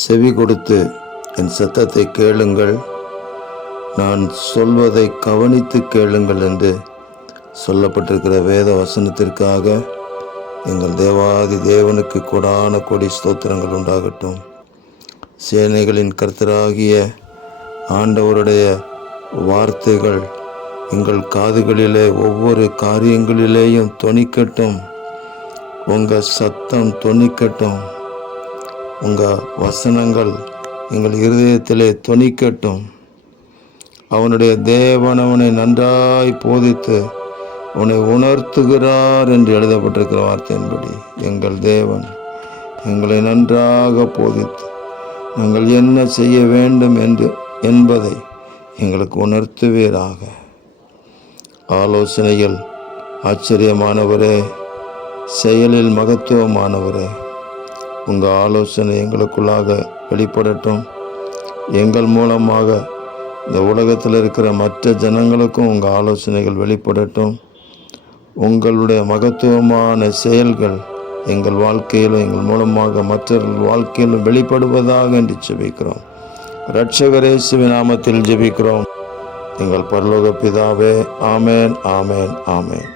செவி கொடுத்து என் சத்தத்தை கேளுங்கள், நான் சொல்வதை கவனித்து கேளுங்கள் என்று சொல்லப்பட்டிருக்கிற வேத வசனத்திற்காக எங்கள் தேவாதி தேவனுக்கு கொடான கொடி ஸ்தோத்திரங்கள் உண்டாகட்டும். சேனைகளின் கர்த்தராகிய ஆண்டவருடைய வார்த்தைகள் எங்கள் காதுகளிலே ஒவ்வொரு காரியங்களிலேயும் தொனிக்கட்டும். உங்கள் சத்தம் தொனிக்கட்டும். உங்கள் வசனங்கள் எங்கள் இருதயத்திலே தொனிக்கட்டும். அவனுடைய தேவன் அவனை நன்றாய் போதித்து அவனை உணர்த்துகிறார் என்று எழுதப்பட்டிருக்கிற வார்த்தையின்படி எங்கள் தேவன் எங்களை நன்றாக போதித்து நாங்கள் என்ன செய்ய வேண்டும் என்பதை எங்களுக்கு உணர்த்துவீராக. ஆலோசனைகள் ஆச்சரியமானவரே, செயலில் மகத்துவமானவரே, உங்கள் ஆலோசனை எங்களுக்குள்ளாக வெளிப்படட்டும். எங்கள் மூலமாக இந்த உலகத்தில் இருக்கிற மற்ற ஜனங்களுக்கும் உங்கள் ஆலோசனைகள் வெளிப்படட்டும். உங்களுடைய மகத்துவமான செயல்கள் எங்கள் வாழ்க்கையிலும் எங்கள் மூலமாக மற்றவர்கள் வாழ்க்கையிலும் வெளிப்படுவதாக என்று ஜெபிக்கிறோம். இரட்சகர் இயேசுவின் நாமத்தில் ஜெபிக்கிறோம் எங்கள் பரலோக பிதாவே. ஆமேன், ஆமேன், ஆமேன்.